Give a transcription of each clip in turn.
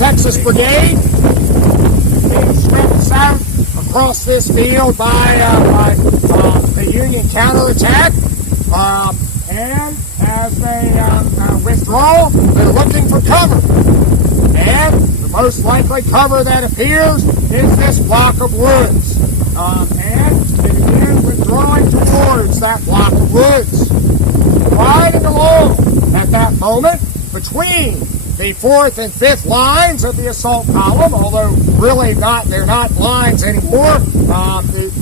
Texas Brigade being swept south across this field by the Union counterattack. And as they withdraw, they're looking for cover. And the most likely cover that appears is this block of woods. And they begin withdrawing towards that block of woods. Riding along at that moment between the 4th and 5th lines of the assault column, although really they're not lines anymore.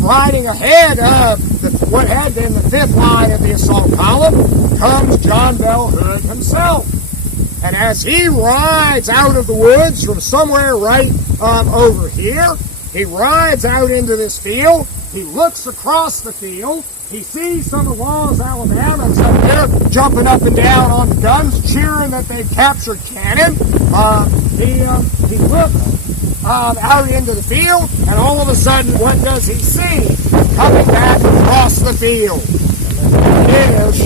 Riding ahead of what had been the 5th line of the assault column comes John Bell Hood himself. And as he rides out of the woods from somewhere right over here, he rides out into this field. He looks across the field. He sees some of Laws, Alabamans up there jumping up and down on the guns, cheering that they've captured cannon. He looks out into the field, and all of a sudden, what does he see coming back across the field? His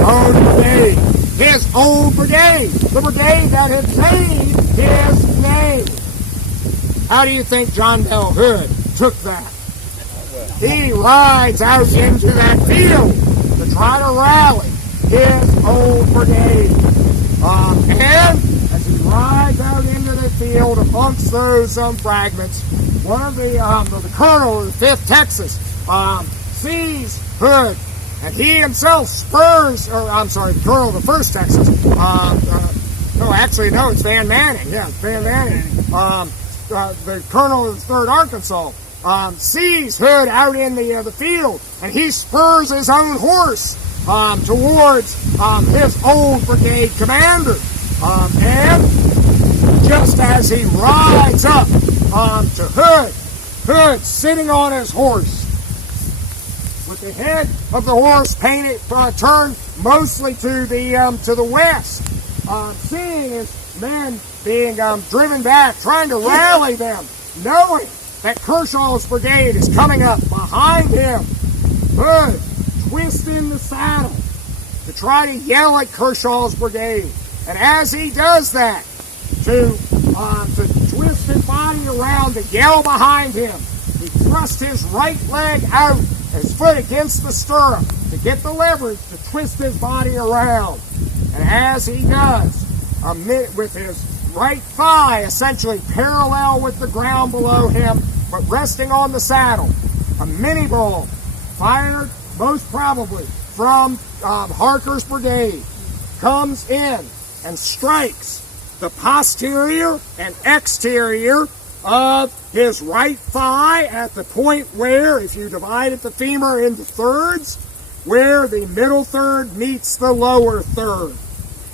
own brigade. His old brigade. The brigade that had made his name. How do you think John Bell Hood took that? He rides out into that field to try to rally his old brigade. And as he rides out into the field amongst those colonels of the 5th Texas sees Hood, and he himself spurs, colonel of the 1st Texas. It's Van Manning. Yeah, Van Manning. The colonel of the 3rd Arkansas. Sees Hood out in the field, and he spurs his own horse towards his old brigade commander. And just as he rides up to Hood sitting on his horse, with the head of the horse turned mostly to the west, seeing his men being driven back, trying to rally them, knowing that Kershaw's brigade is coming up behind him. Hood twists in the saddle to try to yell at Kershaw's brigade. And as he does that, to twist his body around to yell behind him, he thrusts his right leg out, his foot against the stirrup, to get the leverage to twist his body around. And as he does, with his right thigh essentially parallel with the ground below him, but resting on the saddle, a mini ball fired most probably from Harker's brigade comes in and strikes the posterior and exterior of his right thigh at the point where, if you divided the femur into thirds, where the middle third meets the lower third.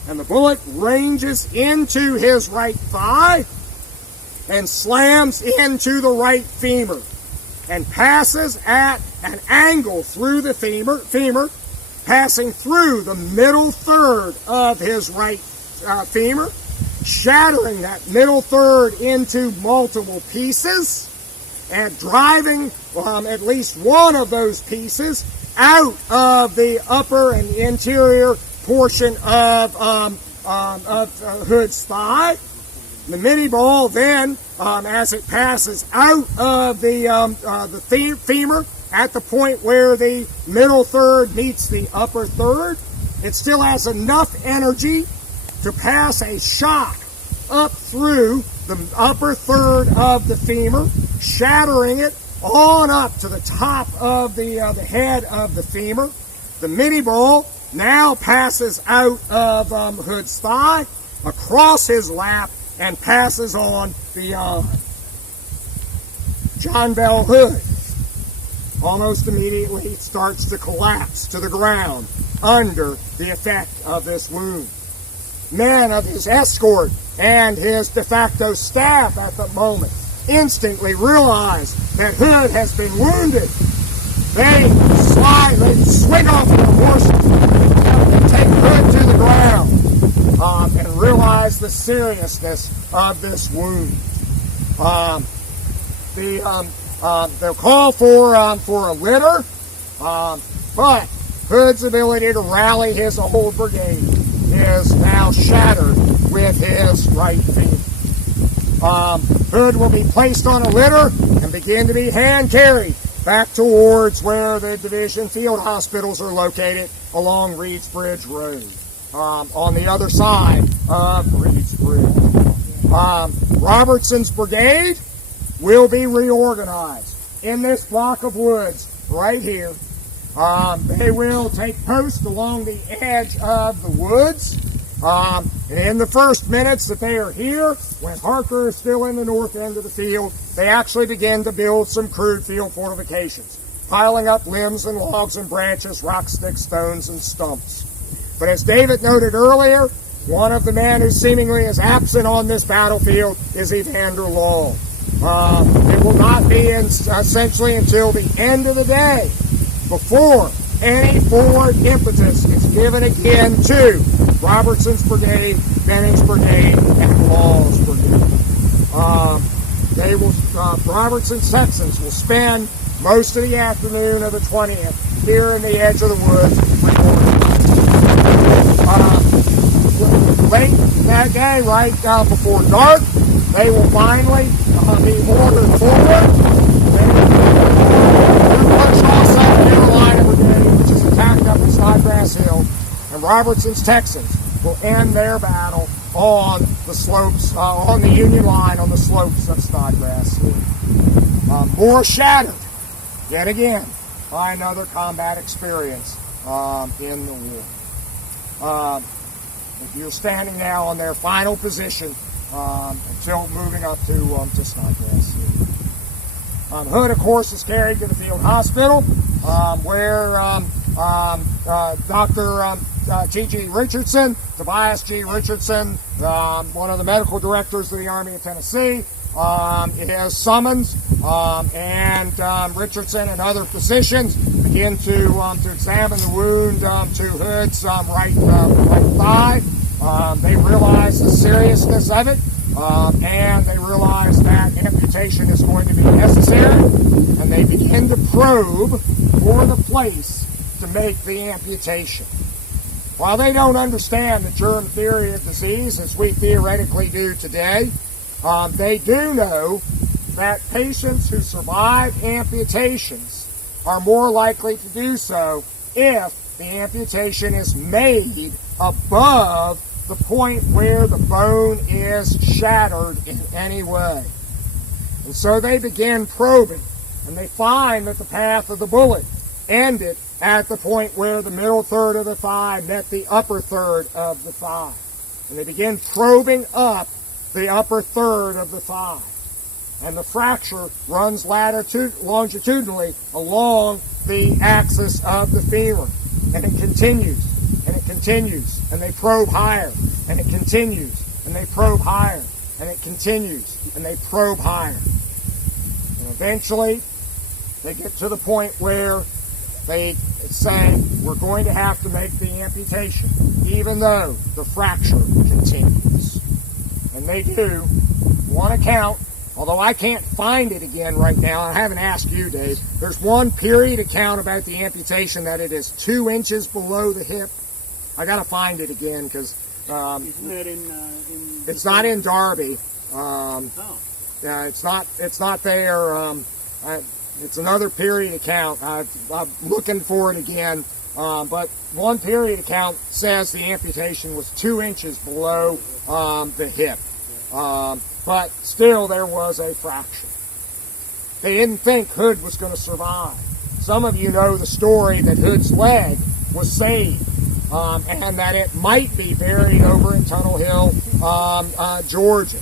And the bullet ranges into his right thigh and slams into the right femur and passes at an angle through the femur, passing through the middle third of his right femur, shattering that middle third into multiple pieces and driving at least one of those pieces out of the upper and interior portion of Hood's thigh. The mini ball then, as it passes out of the femur at the point where the middle third meets the upper third, it still has enough energy to pass a shock up through the upper third of the femur, shattering it on up to the top of the head of the femur. The mini ball now passes out of Hood's thigh, across his lap, and passes on beyond. John Bell Hood almost immediately starts to collapse to the ground under the effect of this wound. Men of his escort and his de facto staff at the moment instantly realize that Hood has been wounded. They swing off their horses and take Hood to the ground and realize the seriousness of this wound. They'll call for a litter, but Hood's ability to rally his whole brigade is now shattered with his right feet. Hood will be placed on a litter and begin to be hand carried back towards where the division field hospitals are located along Reed's Bridge Road, on the other side of Reed's Bridge. Robertson's brigade will be reorganized in this block of woods right here. They will take post along the edge of the woods. And in the first minutes that they are here, when Harker is still in the north end of the field, they actually begin to build some crude field fortifications, piling up limbs and logs and branches, rock, sticks, stones, and stumps. But as David noted earlier, one of the men who seemingly is absent on this battlefield is Evander Law. It will not be essentially until the end of the day before any forward impetus is given again to Robertson's brigade, Benning's brigade, and Law's brigade. Robertson's Texans will spend most of the afternoon of the 20th here in the edge of the woods. Late that day, right before dark, they will finally be ordered forward. They will push off South Carolina Brigade, which is attacked up at Snodgrass Hill, and Robertson's Texans will end their battle on the slopes, on the Union line on the slopes of Snodgrass Hill. More shattered, yet again, by another combat experience in the war. You're standing now on their final position until moving up to Snodgrass Hill. Hood, of course, is carried to the field hospital where Dr. T.G. Richardson, Tobias G. Richardson, one of the medical directors of the Army of Tennessee, is summoned, and Richardson and other physicians begin to examine the wound to Hood's right thigh. They realize the seriousness of it, and they realize that amputation is going to be necessary, and they begin to probe for the place to make the amputation. While they don't understand the germ theory of disease as we theoretically do today, they do know that patients who survive amputations are more likely to do so if the amputation is made above the point where the bone is shattered in any way. And so they begin probing, and they find that the path of the bullet ended at the point where the middle third of the thigh met the upper third of the thigh. And they begin probing up the upper third of the thigh. And the fracture runs longitudinally along the axis of the femur. And it continues, and it continues, and they probe higher, and it continues, and they probe higher, and it continues, and they probe higher. And eventually, they get to the point where they say, we're going to have to make the amputation, even though the fracture continues. And they do. One account, although I can't find it again right now, I haven't asked you, Dave, there's one period account about the amputation that it is 2 inches below the hip. I got to find it again because isn't that in it's not in Darby. It's not there. It's another period account. I'm looking for it again. But one period account says the amputation was 2 inches below the hip. But still there was a fracture. They didn't think Hood was going to survive. Some of you know the story that Hood's leg was saved, and that it might be buried over in Tunnel Hill, Georgia.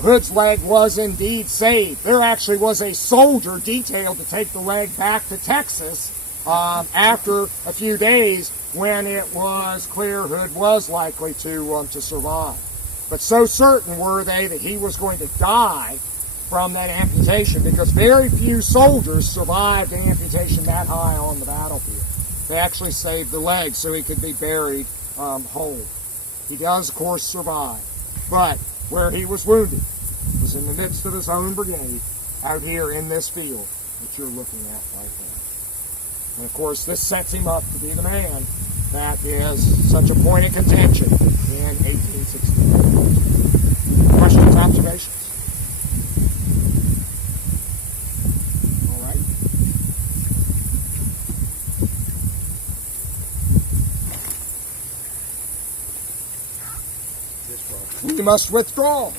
Hood's leg was indeed saved. There actually was a soldier detailed to take the leg back to Texas after a few days when it was clear Hood was likely to survive. But so certain were they that he was going to die from that amputation, because very few soldiers survived an amputation that high on the battlefield. They actually saved the leg so he could be buried whole. He does, of course, survive. But where he was wounded was in the midst of his own brigade out here in this field that you're looking at right now. And of course, this sets him up to be the man that is such a point of contention in 1869. We must withdraw.